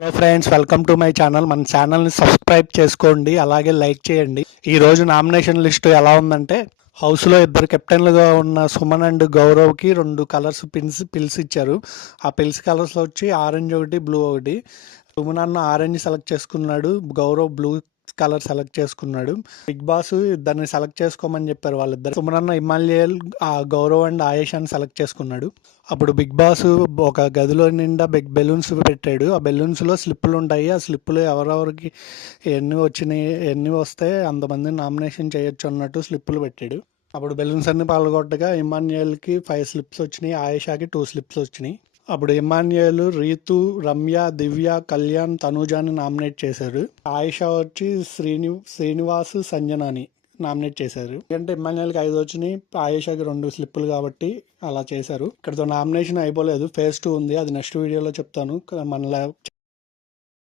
Hello friends, welcome to my channel. మన ఛానల్ని subscribe చేసుకోండి, అలాగే లైక్ చేయండి. ఈరోజు నామినేషన్ లిస్టు ఎలా ఉందంటే, హౌస్లో ఇద్దరు కెప్టెన్లుగా ఉన్న సుమన్ అండ్ గౌరవ్కి 2 కలర్స్ పిల్స్ ఇచ్చారు. ఆ పిల్స్ కలర్స్ వచ్చి ఆరెంజ్ ఒకటి, బ్లూ ఒకటి. సుమన్ అన్న ఆరెంజ్ సెలెక్ట్ చేసుకున్నాడు, గౌరవ్ బ్లూ కలర్ సెలెక్ట్ చేసుకున్నాడు. బిగ్ బాస్ ఇద్దరిని సెలెక్ట్ చేసుకోమని చెప్పారు వాళ్ళిద్దరు. సుమన్ అన్న ఇమాన్యుయల్, గౌరవ్ అండ్ ఆయేషాని సెలెక్ట్ చేసుకున్నాడు. అప్పుడు బిగ్ బాస్ ఒక గదిలో నిండా బెలూన్స్ పెట్టాడు. ఆ బెలూన్స్లో స్లిప్పులు ఉంటాయి. ఆ స్లిప్పులు ఎవరెవరికి ఎన్ని వచ్చినాయి, ఎన్ని వస్తే అంతమంది నామినేషన్ చేయొచ్చు అన్నట్టు స్లిప్పులు పెట్టాడు. అప్పుడు బెలూన్స్ అన్ని పాల్గొట్టగా ఇమాన్యుయల్కి 5 స్లిప్స్ వచ్చినాయి, ఆయేషాకి 2 స్లిప్స్ వచ్చినాయి. అప్పుడు ఇమాన్యుయల్, రీతు, రమ్య, దివ్య, కళ్యాణ్, తనూజాని నామినేట్ చేశారు. ఆయిషా వచ్చి శ్రీనివాస్, సంజనాని నామినేట్ చేశారు. ఎందుకంటే ఇమాన్యుయల్కి 5 వచ్చినాయి, ఆయేషాకి 2 స్లిప్పులు కాబట్టి అలా చేశారు. ఇక్కడతో నామినేషన్ అయిపోలేదు, ఫేజ్ 2 ఉంది. అది నెక్స్ట్ వీడియోలో చెప్తాను. మన